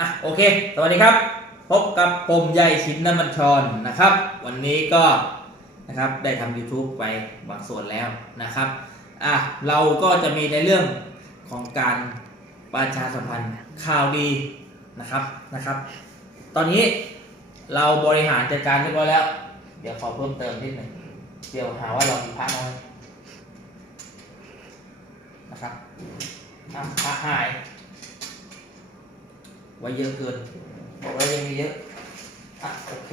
อะโอเค สวัสดีครับ พบกับผมใหญ่ชินน้ำมันชรนะครับ วันนี้ก็นะครับได้ทำ YouTube ไปบางส่วนแล้วนะครับอะเราก็จะมีในเรื่องของการประชาสัมพันธ์ข่าวดีนะครับนะครับ ตอนนี้เราบริหารจัดการเรียบร้อยแล้ว เดี๋ยวขอเพิ่มเติมนิดหนึ่งเดี๋ยวหาว่าเรามีพระน้อยนะครับอะพระหาย ไว้เยอะเกิน บอกว่ายังมีเยอะ อะโอเค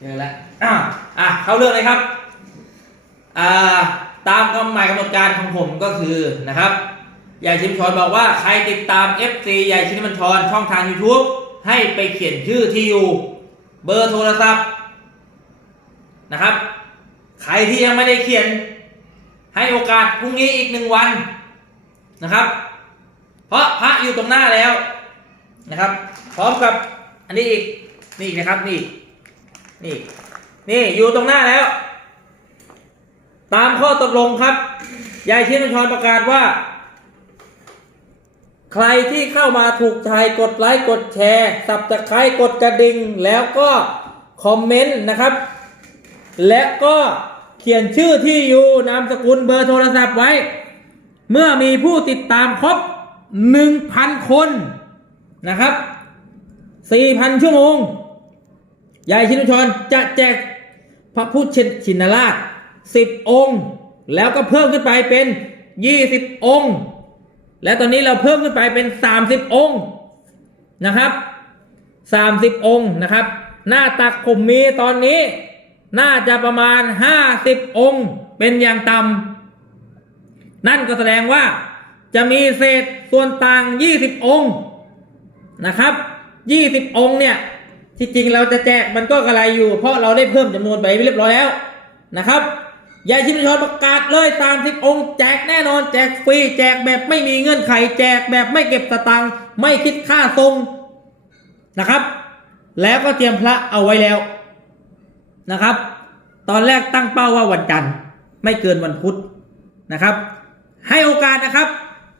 เยอะแล้วอะอะเข้าเรื่องเลยครับ อ่าตามกำหมายกำหนดการของผมก็คือนะครับยายชิมชอนบอกว่าใครติดตาม FC ยายชินมันชอนช่องทาง YouTube ให้ไปเขียนชื่อที่อยู่ เบอร์โทรศัพท์นะครับ ใครที่ยังไม่ได้เขียนให้โอกาสพรุ่งนี้อีกหนึ่งวันนะครับ เพราะพระอยู่ตรงหน้าแล้วนะครับ พร้อมกับอันนี้อีกนี่นะครับนี่นี่นี่อยู่ตรงหน้าแล้ว ตามข้อตกลงครับ ยายชินชรประกาศว่า ใครที่เข้ามาถูกใจกดไลค์กดแชร์สับตะไคร้กดกระดิ่งแล้วก็คอมเมนต์นะครับ และก็เขียนชื่อที่อยู่นามสกุลเบอร์โทรศัพท์ไว้ เมื่อมีผู้ติดตามครบ 1,000คนนะครับ4,000ชั่วโมง ยายชินุชรจะแจกพระพุทธชินราช10องค์ แล้วก็เพิ่มขึ้นไปเป็น20องค์ และตอนนี้เราเพิ่มขึ้นไปเป็น30องค์นะครับ30องค์นะครับ หน้าตักผมมีตอนนี้ น่าจะประมาณ50องค์เป็นอย่างต่ำนั่นก็แสดงว่า จะมีเศษส่วนต่าง 20 องค์นะครับ 20 องค์เนี่ยที่จริงเราจะแจกมันก็กระไรอยู่ เพราะเราได้เพิ่มจำนวนไปเรียบร้อยแล้วนะครับยายชิมชรประกาศเลย 30 องค์ แจกแน่นอน แจกฟรี แจกแบบไม่มีเงื่อนไข แจกแบบไม่เก็บสตังค์ไม่คิดค่าทรงนะครับ แล้วก็เตรียมพระเอาไว้แล้วนะครับ ตอนแรกตั้งเป้าว่าวันจันทร์ไม่เกินวันพุธนะครับ ให้โอกาสนะครับ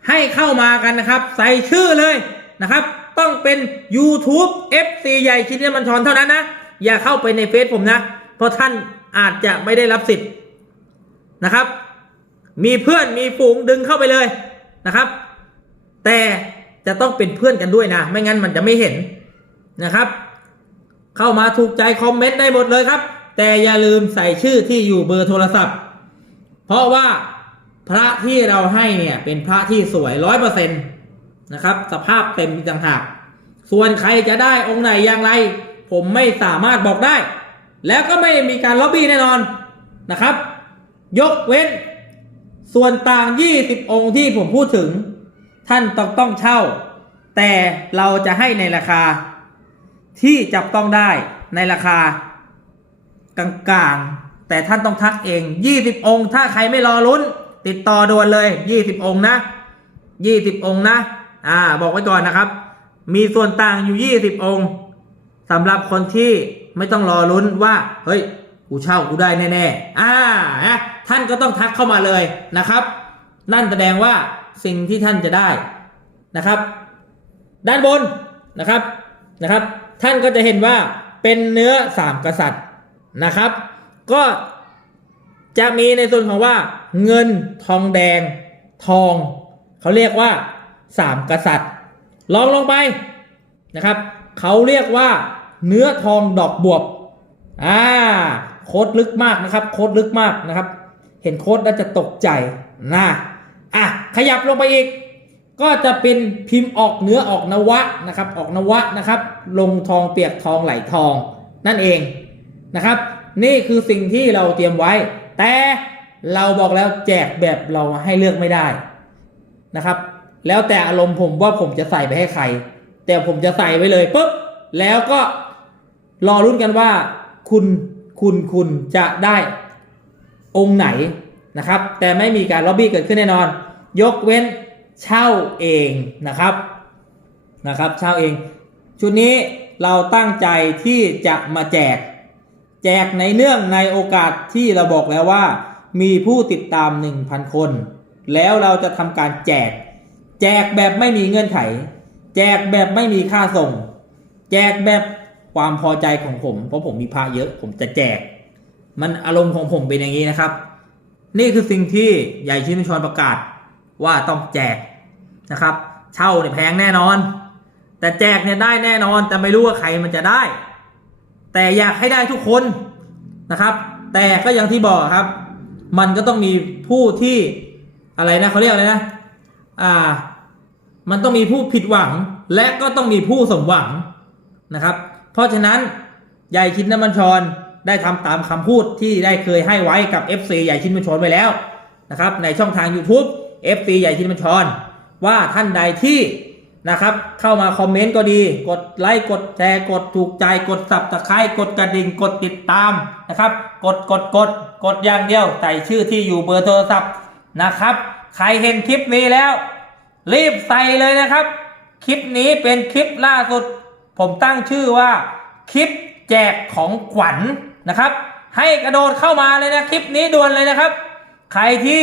ให้เข้ามากันนะครับ ใส่ชื่อเลยนะครับ ต้องเป็น YouTube FC ใหญ่ชิ้นนี้มันชอนเท่านั้นนะ อย่าเข้าไปในเฟซผมนะ เพราะท่านอาจจะไม่ได้รับสิทธิ์นะครับ มีเพื่อนมีฝูงดึงเข้าไปเลยนะครับ แต่จะต้องเป็นเพื่อนกันด้วยนะ ไม่งั้นมันจะไม่เห็นนะครับ เข้ามาถูกใจคอมเมนต์ได้หมดเลยครับ แต่อย่าลืมใส่ชื่อที่อยู่เบอร์โทรศัพท์ เพราะว่า พระที่เราให้เนี่ยเป็นพระที่สวยร้อยเปอร์เซ็นต์นะครับ สภาพเต็มต่างหาก ส่วนใครจะได้องค์ไหนอย่างไร ผมไม่สามารถบอกได้ แล้วก็ไม่มีการล็อบบี้แน่นอนนะครับ ยกเว้น ส่วนต่าง 20 องค์ที่ผมพูดถึง ท่านต้องต้องเช่า แต่เราจะให้ในราคา ที่จับต้องได้ในราคากลางๆ แต่ท่านต้องทักเอง 20 องค์ ถ้าใครไม่รอลุ้น ติดต่อด่วนเลย 20 องค์นะ20 องค์นะอ่าบอกไว้ก่อนนะครับ มีส่วนต่างอยู่ 20 องค์สำหรับคนที่ไม่ต้องรอลุ้นว่า เฮ้ย กูเช่ากูได้แน่ๆอ่าท่านก็ต้องทักเข้ามาเลยนะครับ นั่นแสดงว่าสิ่งที่ท่านจะได้นะครับ ด้านบนนะครับนะครับ ท่านก็จะเห็นว่าเป็นเนื้อสามกษัตริย์นะครับ ก็ จะมีในส่วนของว่าเงินทองแดง ทอง เขาเรียกว่าสามกษัตริย์ลองลงไปนะครับ เขาเรียกว่าเนื้อทองดอกบวบอ่าโคตรลึกมากนะครับ โคตรลึกมากนะครับ เห็นโคตรแล้วจะตกใจนะอะขยับลงไปอีก ก็จะเป็นพิมพ์ออกเนื้อออกนวะนะครับ ออกนวะนะครับ ลงทองเปียกทองไหลทอง นั่นเองนะครับ นี่คือสิ่งที่เราเตรียมไว้ แต่เราบอกแล้วแจกแบบเราให้เลือกไม่ได้นะครับ แล้วแต่อารมณ์ผมว่าผมจะใส่ไปให้ใคร แต่ผมจะใส่ไว้เลยปุ๊บแล้วก็รอรุ่นกันว่า คุณคุณคุณจะได้องค์ไหนนะครับ แต่ไม่มีการล็อบบี้เกิดขึ้นแน่นอน ยกเว้นเช่าเองนะครับนะครับ เช่าเอง ชุดนี้เราตั้งใจที่จะมาแจก แจกในเนื่องในโอกาสที่เราบอกแล้วว่า มีผู้ติดตาม 1,000 คน แล้วเราจะทำการแจก แจกแบบไม่มีเงื่อนไข แจกแบบไม่มีค่าส่ง แจกแบบความพอใจของผม เพราะผมมีพระเยอะ ผมจะแจก มันอารมณ์ของผมเป็นอย่างนี้นะครับ นี่คือสิ่งที่ใหญ่ชินชรประกาศว่าต้องแจกนะครับ เช่าเนี่ยแพงแน่นอน แต่แจกเนี่ยได้แน่นอน แต่ไม่รู้ว่าใครมันจะได้ แต่อยากให้ได้ทุกคนนะครับ แต่ก็อย่างที่บอกครับ มันก็ต้องมีผู้ที่อะไรนะเขาเรียกอะไรนะ อ่า มันต้องมีผู้ผิดหวัง และก็ต้องมีผู้สมหวังนะครับ เพราะฉะนั้นใหญ่ชินน้ำมันชรได้ทำตามคำพูดที่ได้เคยให้ไว้กับ FC ใหญ่ชินน้ำมันชรไปแล้วนะครับในช่องทาง YouTube FC ใหญ่ชินน้ำมันชรว่าท่านใดที่ นะครับ เข้ามาคอมเมนต์ก็ดี กดไลค์ กดแชร์ กดถูกใจ กดสับตะไคร้กดกระดิ่ง กดติดตามนะครับ กด กด กด กดอย่างเดียว ใส่ชื่อที่อยู่เบอร์โทรศัพท์นะครับ ใครเห็นคลิปนี้แล้ว รีบใส่เลยนะครับ คลิปนี้เป็นคลิปล่าสุด ผมตั้งชื่อว่า คลิปแจกของขวัญนะครับ ให้กระโดดเข้ามาเลยนะ คลิปนี้ด่วนเลยนะครับ ใครที่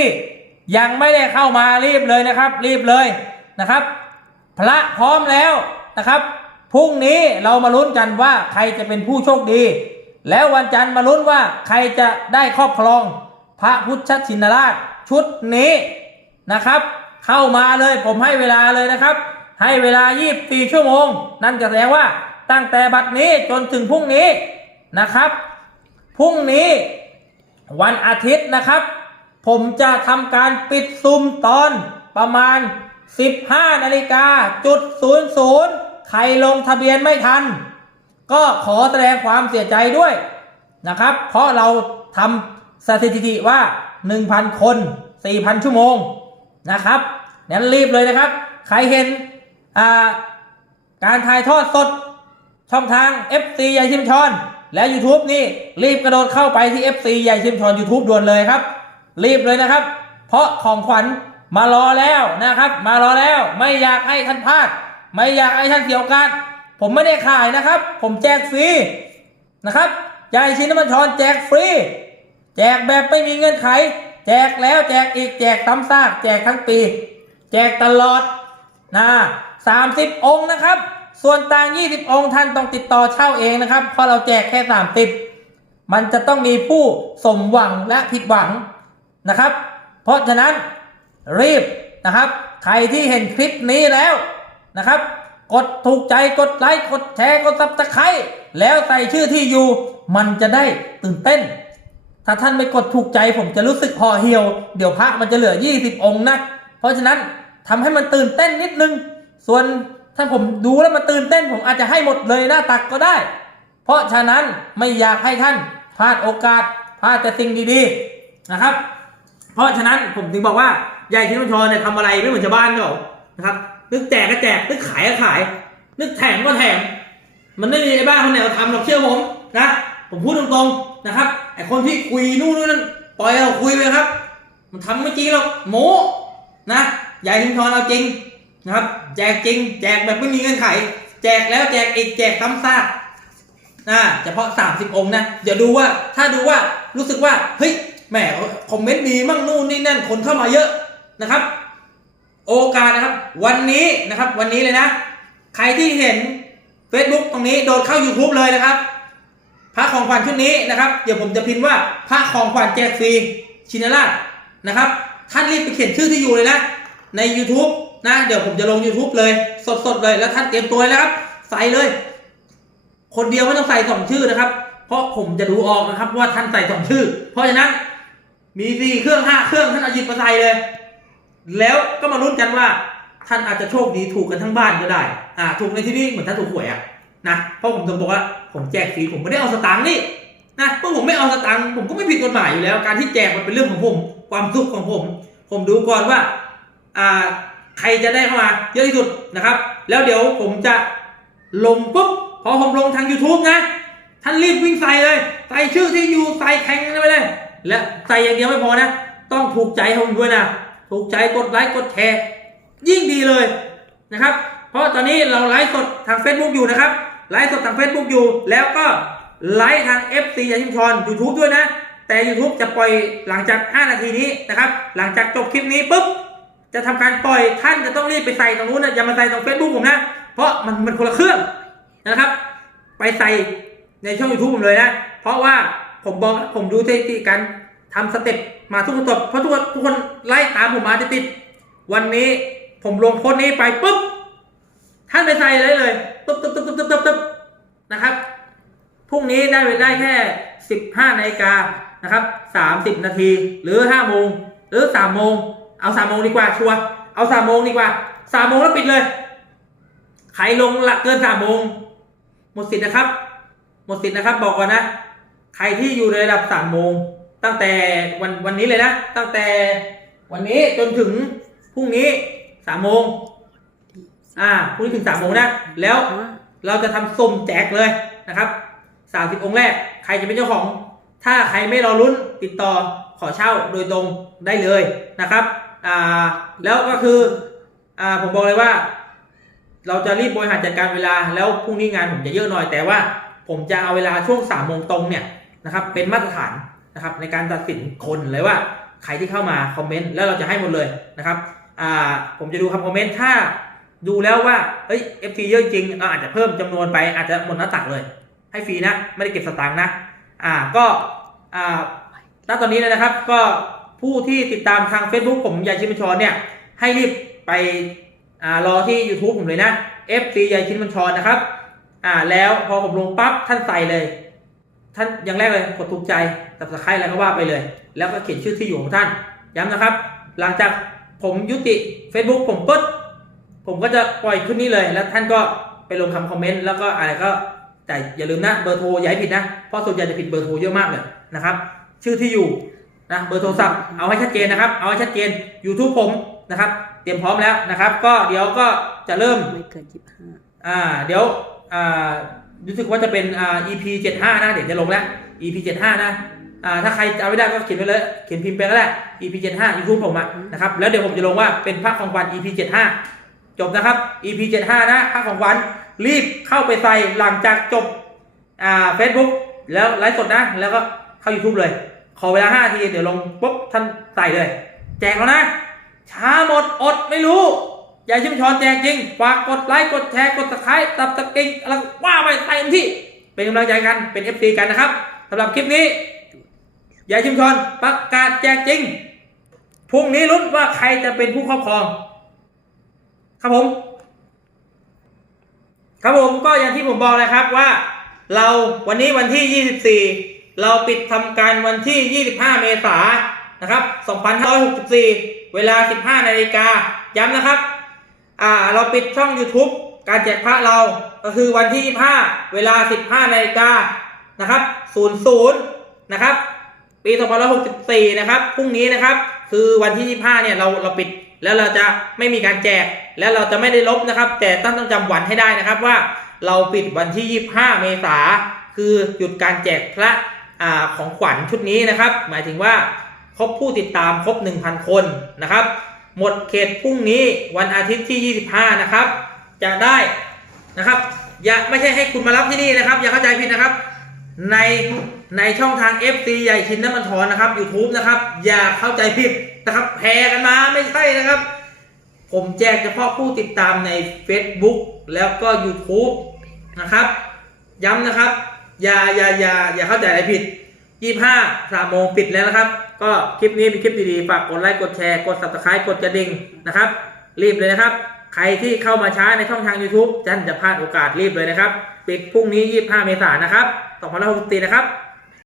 ยังไม่ได้เข้ามารีบเลยนะครับ รีบเลยนะครับ พระพร้อมแล้วนะครับพรุ่งนี้เรามาลุ้นกันว่าใครจะเป็นผู้โชคดี แล้ววันจันทร์มาลุ้นว่าใครจะได้ครอบครอง พระพุทธชินราชชุดนี้นะครับ เข้ามาเลยผมให้เวลาเลยนะครับ ให้เวลา 24 ชั่วโมง นั่นจะแสดงว่าตั้งแต่บัดนี้จนถึงพรุ่งนี้นะครับพรุ่งนี้วันอาทิตย์นะครับ ผมจะทำการปิดซุมตอนประมาณ 15 นาฬิกาจุดศูนย์ศูนย์ใครลงทะเบียนไม่ทัน ก็ขอแสดงความเสียใจด้วยนะครับ เพราะเราทำสถิติว่า 1,000 คน 4,000 ชั่วโมงนะครับนั้นรีบเลยนะครับ ใครเห็นการถ่ายทอดสดช่องทาง FC ใหญ่ชิมชอน และ YouTube นี่รีบกระโดดเข้าไปที่ FC ใหญ่ชิมชอน YouTube ด่วนเลยครับ รีบเลยนะครับ เพราะของขวัญ มารอแล้วนะครับ มารอแล้วไม่อยากให้ท่านพลาด ไม่อยากให้ท่านเสียโอกาสผมไม่ได้ขายนะครับ ผมแจกฟรีนะครับใหญ่ชินน้ำมันชอนแจกฟรีแจกแบบไม่มีเงื่อนไข แจกแล้วแจกอีกแจกซ้ำซากแจกทั้งปี แจกตลอดนะสามสิบองค์นะครับ ส่วนต่าง20องค์ท่านต้องติดต่อเช่าเองนะครับเพราะเราแจกแค่30มันจะต้องมีผู้สมหวังและผิดหวังนะครับ เพราะฉะนั้น รีบนะครับ ใครที่เห็นคลิปนี้แล้วนะครับ กดถูกใจกดไลค์กดแชร์กดซับสไครต์แล้วใส่ชื่อที่อยู่ มันจะได้ตื่นเต้น ถ้าท่านไม่กดถูกใจผมจะรู้สึกห่อเหี่ยว เดี๋ยวพระมันจะเหลือ 20 องค์นะ เพราะฉะนั้นทำให้มันตื่นเต้นนิดนึง ส่วนถ้าผมดูแล้วมันตื่นเต้น ผมอาจจะให้หมดเลยหน้าตักก็ได้ เพราะฉะนั้นไม่อยากให้ท่านพลาดโอกาสพลาดแต่สิ่งดีๆนะครับ เพราะฉะนั้นผมถึงบอกว่า ใหญ่ชินบัญชรเนี่ยทำอะไรไม่เหมือนชาวบ้านเขานะครับ นึกแจกก็แจก นึกขายก็ขาย นึกแถมก็แถม มันไม่มีไอ้บ้าคนไหนมาทำหรอกเชื่อผมนะ ผมพูดตรงๆนะครับ ไอ้คนที่คุยนู่นนี่นั่นปล่อยเราคุยไปครับ มันทำไม่จริงหรอกโมนะใหญ่ชินบัญชรเอาจริงนะครับ แจกจริง แจกแบบไม่มีเงื่อนไข แจกแล้วแจกอีกแจกซ้ำซากอ่าเฉพาะ 30 องค์นะเดี๋ยวดูว่าถ้าดูว่ารู้สึกว่าเฮ้ยแหมคอมเมนต์ดีมั่งนู่นนี่นั่นคนเข้ามาเยอะ นะครับ โอกาสนะครับ วันนี้นะครับ วันนี้เลยนะ ใครที่เห็น Facebook ตรงนี้โดดเข้า YouTube เลยนะครับพระของขวัญชุดนี้นะครับ เดี๋ยวผมจะพิมพ์ว่าพระของขวัญแจกฟรีชินราชนะครับท่านรีบไปเขียนชื่อที่อยู่เลยนะ ใน YouTube นะเดี๋ยวผมจะลง YouTube เลย สดๆเลยแล้วท่านเตรียมตัวเลยนะครับใส่เลย คนเดียวไม่ต้องใส่สองชื่อนะครับ เพราะผมจะดูออกนะครับว่าท่านใส่สองชื่อ เพราะฉะนั้นมีสี่เครื่องห้าเครื่องท่านเอาหยิบมาใส่เลย แล้วก็มาลุ้นกันว่า ท่านอาจจะโชคดีถูกกันทั้งบ้านก็ได้ อ่า ถูกในที่นี้เหมือนท่านถูกหวยอะนะเพราะผมถึงบอกว่าผมแจกฟรีผมไม่ได้เอาสตางค์นี่นะเพราะผมไม่เอาสตางค์ผมก็ไม่ผิดกฎหมายอยู่แล้ว การที่แจกมันเป็นเรื่องของผม ความสุขของผม ผมดูก่อนว่าอ่าใครจะได้เข้ามาเยอะที่สุดนะครับ แล้วเดี๋ยวผมจะลงปุ๊บพอผมลงทาง YouTube นะ ท่านรีบวิ่งใส่เลย ใส่ชื่อที่อยู่ใส่แข่งไปเลย และใส่อย่างเดียวไม่พอนะ ต้องถูกใจผมด้วยนะ ถูกใจกดไลค์กดแชร์ยิ่งดีเลยนะครับ เพราะตอนนี้เราไลฟ์สดทาง Facebook อยู่นะครับ ไลฟ์สดทาง Facebook อยู่ แล้วก็ไลฟ์ทาง FC ยาชิมชอน YouTube ด้วยนะ แต่ YouTube จะปล่อยหลังจาก 5 นาทีนี้นะครับ หลังจากจบคลิปนี้ปุ๊บ จะทำการปล่อยท่านจะต้องรีบไปใส่ตรงนู้นนะอย่ามาใส่ตรง Facebook ผมนะ เพราะมันมันคนละเครื่องนะครับ ไปใส่ในช่อง YouTube ผมเลยนะ เพราะว่าผมบอกผมดูเทคนิการ ทำสเต็ปมาทุกคนตบเพราะทุกคนทุกคนไล่ตามผมมาติดๆวันนี้ผมลงโพสต์นี้ไปปุ๊บท่านไปใส่เลยเลยตุ๊บตุ๊บตุ๊บตุ๊บตุ๊บตุ๊บตุ๊บนะครับพรุ่งนี้ได้ไปได้แค่สิบห้านาฬิกานะครับสามสิบนาทีหรือห้าโมงหรือสามโมงเอาสามโมงดีกว่าชัวเอาสามโมงดีกว่าสามโมงแล้วปิดเลยใครลงละเกินสามโมงหมดสิทธิ์นะครับ หมดสิทธิ์นะครับ บอกก่อนนะ ใครที่อยู่ในระดับสามโมง ตั้งแต่วันวันนี้เลยนะ ตั้งแต่วันนี้จนถึงพรุ่งนี้สามโมงอ่าพรุ่งนี้ถึงสามโมงนะ แล้วเราจะทำสุ่มแจกเลยนะครับสามสิบองค์แรก ใครจะเป็นเจ้าของ ถ้าใครไม่รอลุ้นติดต่อขอเช่าโดยตรงได้เลยนะครับอ่าแล้วก็คืออ่าผมบอกเลยว่า เราจะรีบบริหารจัดการเวลาแล้วพรุ่งนี้งานผมจะเยอะหน่อยแต่ว่า ผมจะเอาเวลาช่วงสามโมงตรงเนี่ยนะครับ เป็นมาตรฐาน นะครับในการตัดสินคนเลยว่าใครที่เข้ามาคอมเมนต์แล้วเราจะให้หมดเลยนะครับผมจะดูคำคอมเมนต์ถ้าดูแล้วว่าเฮ้ย FT เยอะจริงเราอาจจะเพิ่มจำนวนไปอาจจะหมดหน้าตักเลย ให้ฟรีนะ ไม่ได้เก็บสตางค์นะอ่าก็อ่าณตอนนี้นะครับ ก็ผู้ที่ติดตามทาง Facebook ผมยายชิมชรเนี่ย ให้รีบไปอ่ารอที่ YouTube ผมเลยนะ FC ยายชินบัญชรนะครับอ่าแล้วพอผมลงปั๊บท่านใส่เลย ท่านอย่างแรกเลยกดถูกใจสับสไครต์อะไรก็ว่าไปเลย แล้วก็เขียนชื่อที่อยู่ของท่าน ย้ำนะครับ หลังจากผมยุติ Facebook ผมปุ๊บผมก็จะปล่อยขึ้นนี้เลย แล้วท่านก็ไปลงคำคอมเมนต์แล้วก็อะไรก็แต่อย่าลืมนะเบอร์โทรอย่าให้ผิดนะเพราะส่วนใหญ่จะผิดเบอร์โทรเยอะมากเลยนะครับ ชื่อที่อยู่นะเบอร์โทรศัพท์เอาให้ชัดเจนนะครับ เอาให้ชัดเจน YouTube ผมนะครับ เตรียมพร้อมแล้วนะครับ ก็เดี๋ยวก็จะเริ่มไม่เกินยี่ห้าอ่าเดี๋ยวอ่า รู้สึกว่าจะเป็นอ่า EP 75นะเดี๋ยวจะลงแล้ว EP 75นะอ่าถ้าใครเอาไม่ได้ก็เขียนไปเลยเขียนพิมพ์ไปก็ได้ EP 75 YouTube ผมอะนะครับแล้วเดี๋ยวผมจะลงว่าเป็นภาคของวัญ EP 75จบนะครับ EP 75นะภาคของวัญรีบเข้าไปใส่หลังจากจบอ่า Facebook แล้วไลฟ์สดนะ แล้วก็เข้า YouTube เลย ขอเวลา5ทีเดี๋ยวลงปุ๊บท่านใส่เลย แจกแล้วนะ ช้าหมดอดไม่รู้ อย่าชิมชอนแจกจริง ฝากกดไลค์กดแชร์กดตะไคร้ตับตะกิ่งอะไรว่าไปเต็มที่ เป็นกำลังใจกันเป็น FC กันนะครับสำหรับคลิปนี้ อย่าชิมชอนประกาศแจกจริงพรุ่งนี้ลุ้นว่าใครจะเป็นผู้ครอบครอง ครับผม ครับผมก็อย่างที่ผมบอกเลยครับว่า เราวันนี้วันที่ 24 เราปิดทำการวันที่ 25 เมษายนนะครับ 2564 เวลา 15 นาฬิกา ย้ำนะครับ อ่าเราปิดช่อง YouTube การแจกพระเราก็คือวันที่ 25 เวลา 15นาฬิกานะครับ00นะครับ ปี2564 นะครับพรุ่งนี้นะครับ คือวันที่ 25 เนี่ยเราเราปิดแล้วเราจะไม่มีการแจกแล้วเราจะไม่ได้ลบนะครับ แต่ต้องต้องจำวันให้ได้นะครับว่าเราปิดวันที่ 25 เมษาคือหยุดการแจกพระอ่าของขวัญชุดนี้นะครับ หมายถึงว่าครบผู้ติดตามครบ 1,000 คนนะครับ หมดเขตพรุ่งนี้วันอาทิตย์ที่ 25 นะครับ จะได้นะครับ อย่าไม่ใช่ให้คุณมารับที่นี่นะครับ อย่าเข้าใจผิดนะครับ ในในช่องทาง FC ใหญ่ชินน้ำมันทอนนะครับ YouTube นะครับ อย่าเข้าใจผิดนะครับแพรกันมาไม่ใช่นะครับ ผมแจกเฉพาะผู้ติดตามใน Facebook แล้วก็ YouTube นะครับ ย้ำนะครับ อย่าอย่าอย่าอย่าเข้าใจอะไรผิด 25 3โมงปิดแล้วนะครับ ก็คลิปนี้เป็นคลิปดีๆ ฝากกดไลค์ กดแชร์ กด subscribe กดกระดิ่งนะครับ รีบเลยนะครับ ใครที่เข้ามาช้าในช่องทาง YouTube ท่านจะพลาดโอกาสรีบเลยนะครับ ปิดพรุ่งนี้ 25 เมษายนนะครับ2564นะครับ